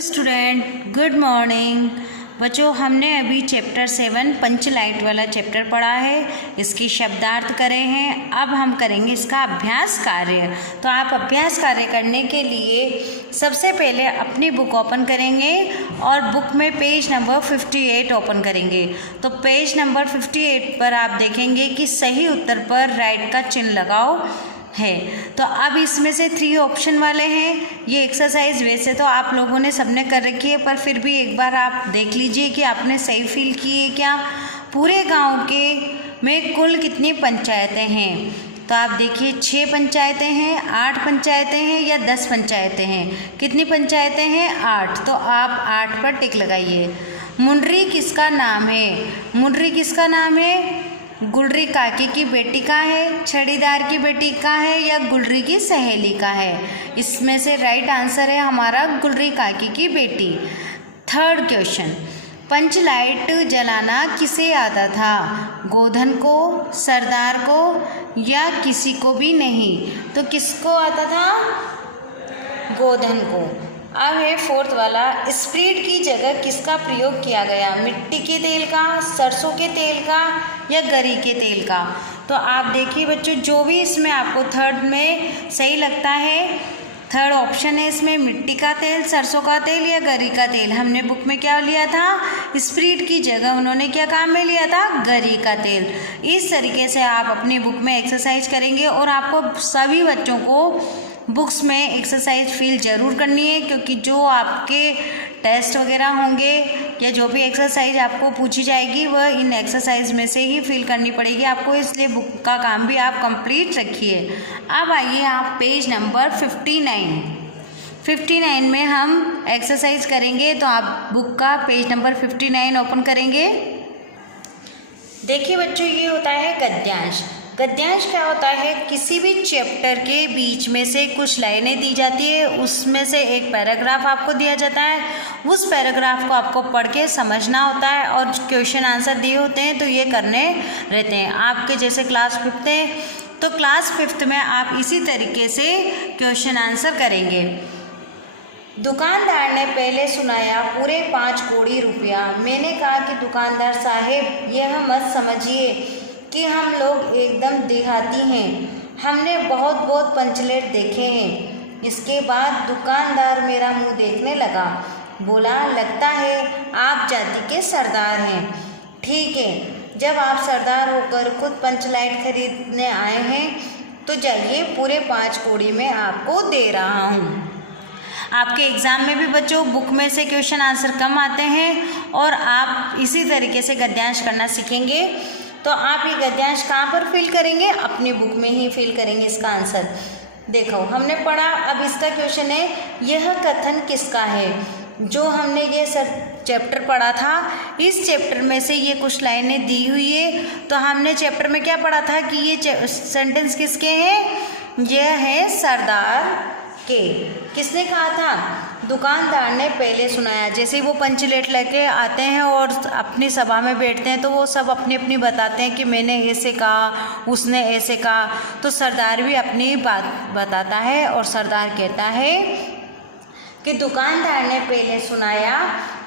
Student, good morning. बच्चों, हमने अभी चैप्टर 7 पंचलाइट वाला चैप्टर पढ़ा है, इसकी शब्दार्थ करे हैं। अब हम करेंगे इसका अभ्यास कार्य। तो आप अभ्यास कार्य करने के लिए सबसे पहले अपनी बुक ओपन करेंगे और बुक में पेज नंबर 58 ओपन करेंगे। तो पेज नंबर 58 पर आप देखेंगे कि सही उत्तर पर राइट का चिन्ह लगाओ है। तो अब इसमें से 3 ऑप्शन वाले हैं। ये एक्सरसाइज वैसे तो आप लोगों ने सबने कर रखी है, पर फिर भी एक बार आप देख लीजिए कि आपने सही फील की है क्या। पूरे गांव के में कुल कितनी पंचायतें हैं? तो आप देखिए 6 पंचायतें हैं, 8 पंचायतें हैं या 10 पंचायतें हैं। कितनी पंचायतें हैं? 8। तो आप 8 पर टिक लगाइए। मुंडरी किसका नाम है? मुंडरी किसका नाम है? गुलरी काकी की बेटी का है, छड़ीदार की बेटी का है या गुलरी की सहेली का है? इसमें से राइट आंसर है हमारा गुलरी काकी की बेटी। थर्ड क्वेश्चन, पंचलाइट जलाना किसे आता था? गोधन को, सरदार को या किसी को भी नहीं? तो किसको आता था? गोधन को। अब है फोर्थ वाला, स्प्रीट की जगह किसका प्रयोग किया गया? मिट्टी के तेल का, सरसों के तेल का या गरी के तेल का? तो आप देखिए बच्चों, जो भी इसमें आपको थर्ड में सही लगता है, थर्ड ऑप्शन है इसमें मिट्टी का तेल, सरसों का तेल या गरी का तेल। हमने बुक में क्या लिया था? स्प्रीट की जगह उन्होंने क्या काम में लिया था? गरी का तेल। इस तरीके से आप अपनी बुक में एक्सरसाइज करेंगे और आपको सभी बच्चों को बुक्स में एक्सरसाइज फील ज़रूर करनी है, क्योंकि जो आपके टेस्ट वगैरह होंगे या जो भी एक्सरसाइज आपको पूछी जाएगी वह इन एक्सरसाइज में से ही फील करनी पड़ेगी आपको, इसलिए बुक का काम भी आप कंप्लीट रखिए। अब आइए आप पेज नंबर 59 में हम एक्सरसाइज करेंगे। तो आप बुक का पेज नंबर 59 ओपन करेंगे। देखिए बच्चों, ये होता है गद्यांश। गद्यांश क्या होता है? किसी भी चैप्टर के बीच में से कुछ लाइनें दी जाती है, उसमें से एक पैराग्राफ आपको दिया जाता है। उस पैराग्राफ को आपको पढ़ के समझना होता है और क्वेश्चन आंसर दिए होते हैं तो ये करने रहते हैं। आपके जैसे क्लास 5th है तो क्लास 5th में आप इसी तरीके से क्वेश्चन आंसर करेंगे। दुकानदार ने पहले सुनाया पूरे 5 कौड़ी रुपया। मैंने कहा कि दुकानदार साहब, यह मत समझिए कि हम लोग एकदम देहाती हैं, हमने बहुत पंचलेट देखे हैं। इसके बाद दुकानदार मेरा मुंह देखने लगा, बोला, लगता है आप जाति के सरदार हैं। ठीक है, जब आप सरदार होकर खुद पंचलाइट खरीदने आए हैं तो जाइए, पूरे 5 कौड़ी में आपको दे रहा हूँ। आपके एग्ज़ाम में भी बच्चों बुक में से क्वेश्चन आंसर कम आते हैं और आप इसी तरीके से गद्यांश करना सीखेंगे। तो आप ये गद्यांश कहाँ पर फिल करेंगे? अपनी बुक में ही फिल करेंगे इसका आंसर। देखो, हमने पढ़ा, अब इसका क्वेश्चन है, यह कथन किसका है? जो हमने ये चैप्टर पढ़ा था, इस चैप्टर में से ये कुछ लाइनें दी हुई है। तो हमने चैप्टर में क्या पढ़ा था कि ये सेंटेंस किसके हैं? यह है सरदार के। किसने कहा था? दुकानदार ने पहले सुनाया। जैसे वो पंचलेट लेके आते हैं और अपनी सभा में बैठते हैं तो वो सब अपनी अपनी बताते हैं कि मैंने ऐसे कहा, उसने ऐसे कहा। तो सरदार भी अपनी बात बताता है और सरदार कहता है कि दुकानदार ने पहले सुनाया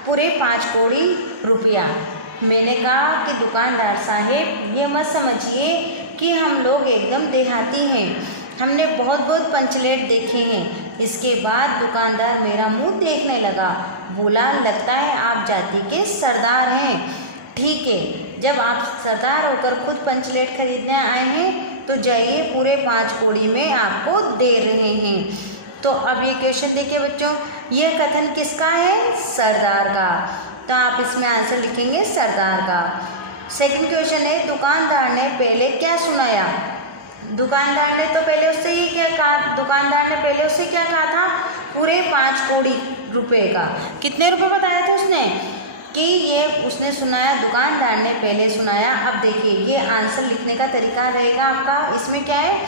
पूरे 5 कौड़ी रुपया। मैंने कहा कि दुकानदार साहब, ये मत समझिए कि हम लोग एकदम देहाती हैं, हमने बहुत पंचलेट देखे हैं। इसके बाद दुकानदार मेरा मुंह देखने लगा, बोला, लगता है आप जाति के सरदार हैं। ठीक है, जब आप सरदार होकर खुद पंचलेट खरीदने आए हैं तो जाइए, पूरे 5 कौड़ी में आपको दे रहे हैं। तो अब ये क्वेश्चन देखिए बच्चों, यह कथन किसका है? सरदार का। तो आप इसमें आंसर लिखेंगे सरदार का। सेकंड क्वेश्चन है, दुकानदार ने पहले क्या सुनाया? दुकानदार ने तो पहले उससे ये क्या कहा? दुकानदार ने पहले उससे क्या कहा था? पूरे 5 कौड़ी रुपए का। कितने रुपए बताया था उसने? कि ये उसने सुनाया, दुकानदार ने पहले सुनाया। अब देखिए, ये आंसर लिखने का तरीका रहेगा आपका। इसमें क्या है?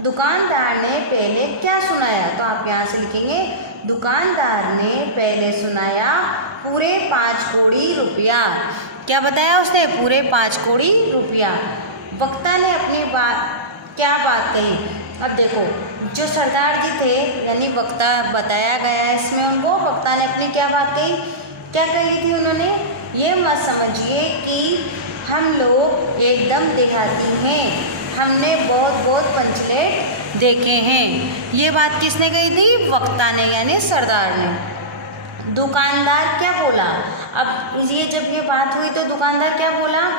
दुकानदार ने पहले क्या सुनाया? तो आप यहाँ से लिखेंगे, दुकानदार ने पहले सुनाया पूरे 5 कौड़ी रुपया। क्या बताया उसने? पूरे 5 कौड़ी रुपया। वक्ता ने अपनी क्या बात कही? अब देखो, जो सरदार जी थे यानी वक्ता बताया गया है इसमें उनको, वक्ता ने अपनी क्या बात कही, क्या कही थी उन्होंने, ये मत समझिए कि हम लोग एकदम देहाती हैं, हमने बहुत बहुत पंचलेट देखे हैं। ये बात किसने कही थी, वक्ता ने यानी सरदार ने। दुकानदार क्या बोला, अब ये जब ये बात हुई तो दुकानदार क्या बोला,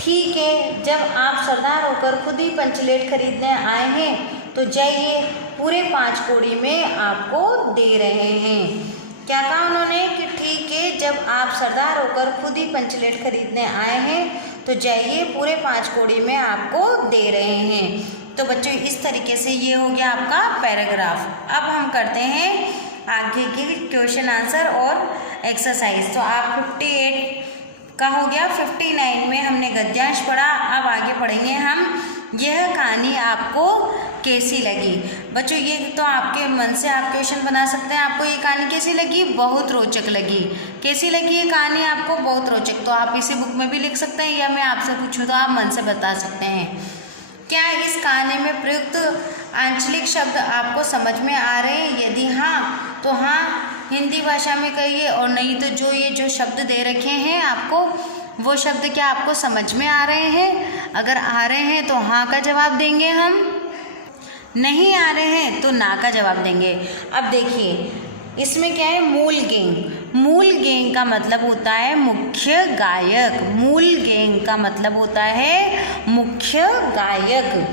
ठीक है, जब आप सरदार होकर खुद ही पंचलेट खरीदने आए हैं तो जाइए, पूरे 5 कौड़ी में आपको दे रहे हैं। क्या कहा उन्होंने कि ठीक है, जब आप सरदार होकर खुद ही पंचलेट खरीदने आए हैं तो जाइए, पूरे 5 कौड़ी में आपको दे रहे हैं। तो बच्चों इस तरीके से ये हो गया आपका पैराग्राफ। अब हम करते हैं आगे की क्वेश्चन आंसर और एक्सरसाइज। तो आप 58 का हो गया, 59 में हमने गद्यांश पढ़ा। अब आगे पढ़ेंगे हम, यह कहानी आपको कैसी लगी। बच्चों ये तो आपके मन से आप क्वेश्चन बना सकते हैं, आपको ये कहानी कैसी लगी, बहुत रोचक लगी। कैसी लगी ये कहानी आपको, बहुत रोचक। तो आप इसी बुक में भी लिख सकते हैं या मैं आपसे पूछूं तो आप मन से बता सकते हैं। क्या इस कहानी में प्रयुक्त आंचलिक शब्द आपको समझ में आ रहे हैं, यदि हाँ तो हाँ हिंदी भाषा में कहिए, और नहीं तो जो शब्द दे रखे हैं आपको वो शब्द क्या आपको समझ में आ रहे हैं। अगर आ रहे हैं तो हाँ का जवाब देंगे हम, नहीं आ रहे हैं तो ना का जवाब देंगे। अब देखिए इसमें क्या है, मूल गैंग। मूल गैंग का मतलब होता है मुख्य गायक। मूल गैंग का मतलब होता है मुख्य गायक,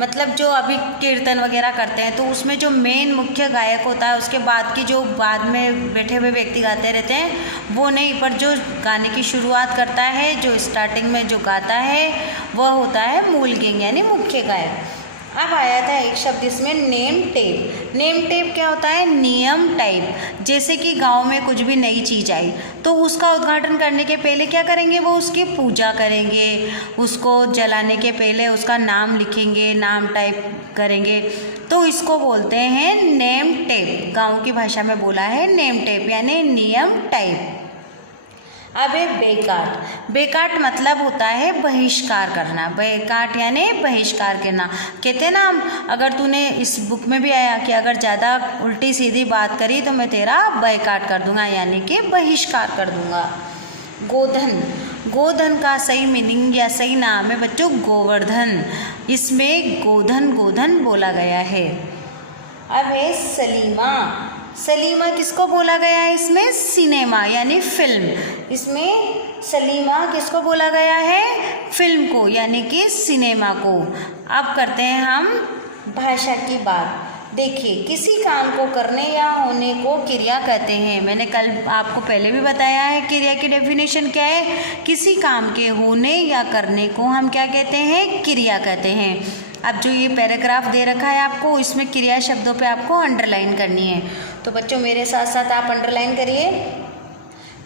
मतलब जो अभी कीर्तन वगैरह करते हैं तो उसमें जो मेन मुख्य गायक होता है, उसके बाद की जो बाद में बैठे हुए व्यक्ति गाते रहते हैं वो नहीं, पर जो गाने की शुरुआत करता है, जो स्टार्टिंग में जो गाता है वह होता है मूल गैंग यानी मुख्य गायक। अब आया था एक शब्द इसमें, नेम टेप। नेम टेप क्या होता है, नियम टाइप। जैसे कि गांव में कुछ भी नई चीज़ आई तो उसका उद्घाटन करने के पहले क्या करेंगे, वो उसकी पूजा करेंगे, उसको जलाने के पहले उसका नाम लिखेंगे, नाम टाइप करेंगे, तो इसको बोलते हैं नेम टेप। गाँव की भाषा में बोला है नेम टेप यानी नियम टाइप। अब है बेकाट। बेकाट मतलब होता है बहिष्कार करना। बेकाट यानी बहिष्कार करना। कहते हैं ना, अगर तूने इस बुक में भी आया कि अगर ज़्यादा उल्टी सीधी बात करी तो मैं तेरा बेकाट कर दूंगा यानी कि बहिष्कार कर दूंगा। गोधन। गोधन का सही मीनिंग या सही नाम है बच्चों गोवर्धन। इसमें गोधन गोधन बोला गया है। अब है सलीमा। सलीमा किसको बोला गया है, इसमें सिनेमा यानी फिल्म। इसमें सलीमा किसको बोला गया है, फिल्म को यानी कि सिनेमा को। अब करते हैं हम भाषा की बात। देखिए किसी काम को करने या होने को क्रिया कहते हैं। मैंने कल आपको पहले भी बताया है क्रिया की डेफिनेशन क्या है। किसी काम के होने या करने को हम क्या कहते हैं, क्रिया कहते हैं। अब जो ये पैराग्राफ दे रखा है आपको, इसमें क्रिया शब्दों पे आपको अंडरलाइन करनी है। तो बच्चों मेरे साथ साथ आप अंडरलाइन करिए।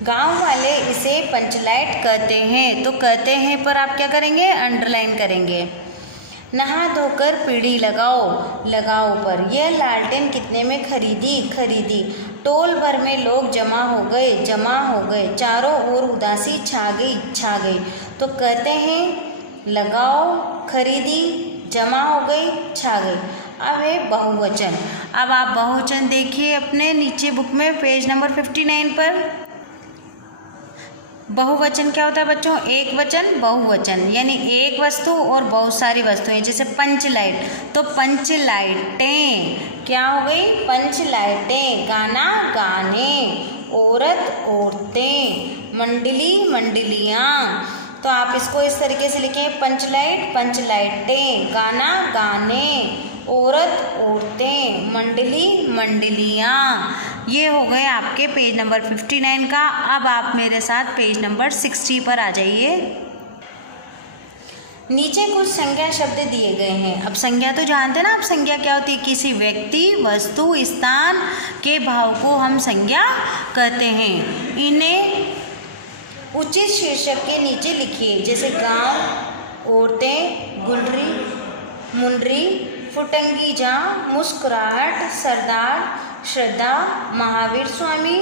गांव वाले इसे पंचलाइट कहते हैं, तो कहते हैं पर आप क्या करेंगे, अंडरलाइन करेंगे। नहा धोकर पीढ़ी लगाओ, लगाओ पर यह लालटेन कितने में खरीदी, खरीदी। टोल भर में लोग जमा हो गए, जमा हो गए। चारों ओर उदासी छा गई, छा गई। तो कहते हैं लगाओ, खरीदी, जमा हो गई, छा गई। अब है बहुवचन। अब आप बहुवचन देखिए अपने नीचे बुक में पेज नंबर 59 पर। बहुवचन क्या होता है बच्चों, एक वचन बहुवचन यानी एक वस्तु और बहुत सारी वस्तुएं। जैसे पंचलाइट, तो पंचलाइटें क्या हो गई, पंचलाइटें। गाना गाने, औरत औरतें, मंडली मंडलियाँ। तो आप इसको इस तरीके से लिखें, पंचलाइट पंचलाइटें, गाना गाने, औरत औरतें, मंडली मंडलियाँ। ये हो गए आपके पेज नंबर 59 का। अब आप मेरे साथ पेज नंबर 60 पर आ जाइए। नीचे कुछ संज्ञा शब्द दिए गए हैं। अब संज्ञा तो जानते हैं ना आप, संज्ञा क्या होती है, किसी व्यक्ति वस्तु स्थान के भाव को हम संज्ञा कहते हैं। इन्हें उचित शीर्षक के नीचे लिखिए। जैसे गांव, औरतें, गुलरी, मुंडरी, फुटंगी जहाँ, मुस्कुराहट, सरदार, श्रद्धा, महावीर स्वामी,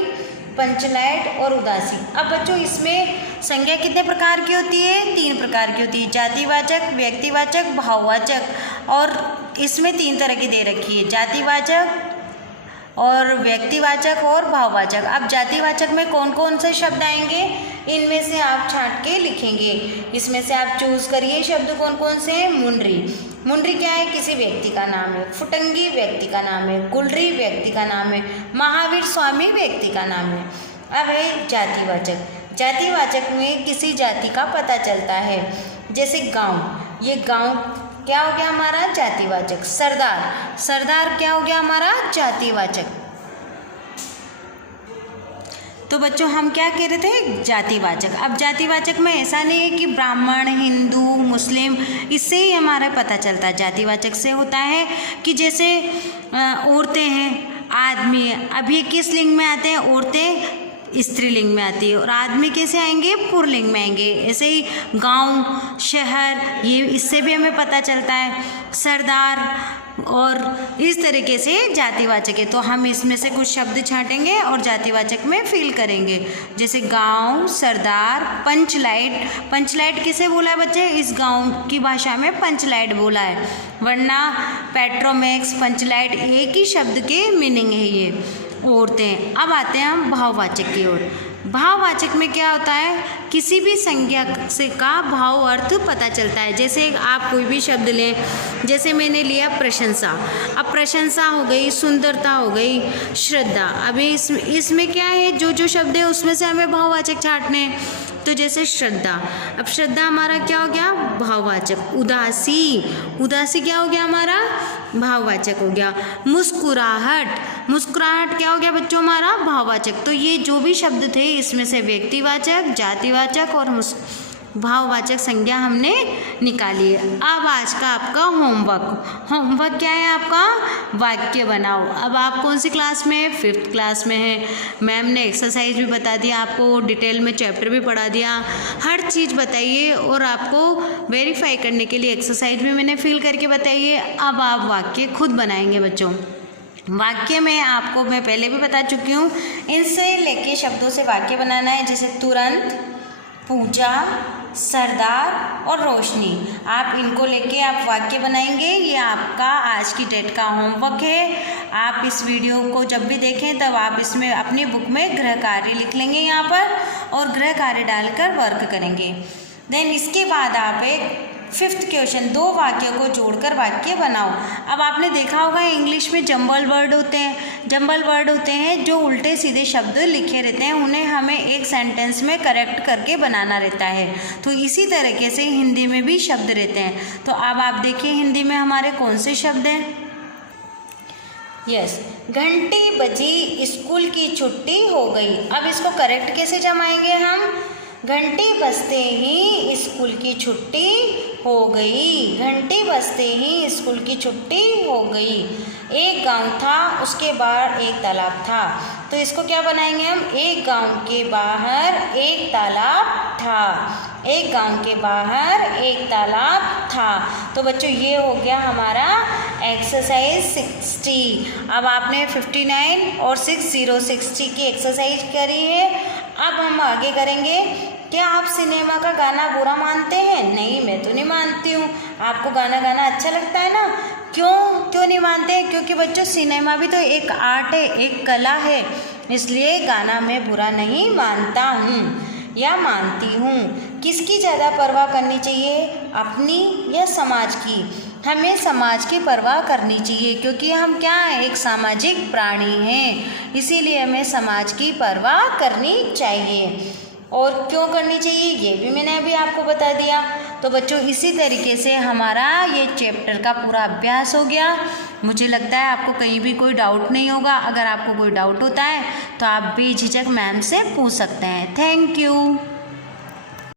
पंचलाइट और उदासी। अब बच्चों इसमें संज्ञा कितने प्रकार की होती है, 3 प्रकार की होती है। जातिवाचक, व्यक्तिवाचक, भाववाचक। और इसमें 3 तरह की दे रखी है, जातिवाचक, और व्यक्तिवाचक और भाववाचक। अब जातिवाचक में कौन कौन से शब्द आएंगे, इनमें से आप छांट के लिखेंगे। इसमें से आप चूज करिए शब्द कौन कौन से हैं। मुंडरी, मुंडरी क्या है, किसी व्यक्ति का नाम है। फुटंगी व्यक्ति का नाम है। गुलरी व्यक्ति का नाम है। महावीर स्वामी व्यक्ति का नाम है। अब है जातिवाचक। जातिवाचक में किसी जाति का पता चलता है, जैसे गांव, ये गांव क्या हो गया हमारा जातिवाचक। सरदार, सरदार क्या हो गया हमारा जातिवाचक। तो बच्चों हम क्या कह रहे थे, जातिवाचक। अब जातिवाचक में ऐसा नहीं है कि ब्राह्मण, हिंदू, मुस्लिम, इससे ही हमारा पता चलता है। जातिवाचक से होता है कि जैसे औरतें हैं, आदमी, अब ये किस लिंग में आते हैं, औरतें स्त्रीलिंग में आती है और आदमी कैसे आएंगे, पुल्लिंग में आएंगे। ऐसे ही गांव, शहर, ये इससे भी हमें पता चलता है। सरदार और इस तरीके से जातिवाचक है। तो हम इसमें से कुछ शब्द छांटेंगे और जातिवाचक में फिल करेंगे, जैसे गांव, सरदार, पंचलाइट। पंचलाइट किसे बोला है बच्चे, इस गांव की भाषा में पंचलाइट बोला है, वरना पेट्रोमैक्स, पंचलाइट एक ही शब्द के मीनिंग है ये, औरतें। अब आते हैं हम भाववाचक की ओर। भाववाचक में क्या होता है, किसी भी संज्ञा से का भाव अर्थ पता चलता है। जैसे आप कोई भी शब्द लें, जैसे मैंने लिया प्रशंसा। अब प्रशंसा हो गई, सुंदरता हो गई, श्रद्धा। अभी इसमें क्या है, जो जो शब्द है उसमें से हमें भाववाचक छांटने हैं। तो जैसे श्रद्धा, अब श्रद्धा हमारा क्या हो गया, भाववाचक। उदासी, उदासी क्या हो गया हमारा, भाववाचक हो गया। मुस्कुराहट, मुस्कुराहट क्या हो गया बच्चों हमारा, भाववाचक। तो ये जो भी शब्द थे इसमें से व्यक्तिवाचक, जातिवाचक और भाववाचक संज्ञा हमने निकाली है। अब आज का आपका होमवर्क, होमवर्क क्या है आपका, वाक्य बनाओ। अब आप कौन सी क्लास में है, 5th क्लास में है। मैम ने एक्सरसाइज भी बता दिया आपको, डिटेल में चैप्टर भी पढ़ा दिया, हर चीज़ बताइए और आपको वेरीफाई करने के लिए एक्सरसाइज भी मैंने फिल करके बताइए। अब आप वाक्य खुद बनाएंगे बच्चों। वाक्य में आपको मैं पहले भी बता चुकी हूँ, इनसे लेके शब्दों से वाक्य बनाना है, जैसे तुरंत, पूजा, सरदार और रोशनी। आप इनको लेके आप वाक्य बनाएंगे। ये आपका आज की डेट का होमवर्क है। आप इस वीडियो को जब भी देखें तब आप इसमें अपनी बुक में गृह कार्य लिख लेंगे यहाँ पर और गृह कार्य डालकर वर्क करेंगे। देन इसके बाद आप एक 5th क्वेश्चन, 2 वाक्यों को जोड़कर वाक्य बनाओ। अब आपने देखा होगा इंग्लिश में जंबल वर्ड होते हैं, जंबल वर्ड होते हैं जो उल्टे सीधे शब्द लिखे रहते हैं, उन्हें हमें एक सेंटेंस में करेक्ट करके बनाना रहता है। तो इसी तरीके से हिंदी में भी शब्द रहते हैं। तो अब आप देखिए हिंदी में हमारे कौन से शब्द हैं। यस, घंटी बजी, स्कूल की छुट्टी हो गई। अब इसको करेक्ट कैसे जमाएंगे हम, घंटी बजते ही स्कूल की छुट्टी हो गई। घंटी बजते ही स्कूल की छुट्टी हो गई। एक गांव था, उसके बाहर एक तालाब था। तो इसको क्या बनाएंगे हम, एक गांव के बाहर एक तालाब था। एक गांव के बाहर एक तालाब था। तो बच्चों ये हो गया हमारा एक्सरसाइज 60। अब आपने 59 और 60 की एक्सरसाइज करी है। अब हम आगे करेंगे। क्या आप सिनेमा का गाना बुरा मानते हैं? नहीं, मैं तो नहीं मानती हूँ। आपको गाना गाना अच्छा लगता है ना? क्यों नहीं मानते हैं? क्योंकि बच्चों सिनेमा भी तो एक आर्ट है, एक कला है, इसलिए गाना मैं बुरा नहीं मानता हूँ या मानती हूँ। किसकी ज़्यादा परवाह करनी चाहिए, अपनी या समाज की? हमें समाज की परवाह करनी चाहिए, क्योंकि हम क्या हैं, एक सामाजिक प्राणी हैं, इसीलिए हमें समाज की परवाह करनी चाहिए। और क्यों करनी चाहिए ये भी मैंने अभी आपको बता दिया। तो बच्चों इसी तरीके से हमारा ये चैप्टर का पूरा अभ्यास हो गया। मुझे लगता है आपको कहीं भी कोई डाउट नहीं होगा। अगर आपको कोई डाउट होता है तो आप बेझिझक मैम से पूछ सकते हैं। Thank you.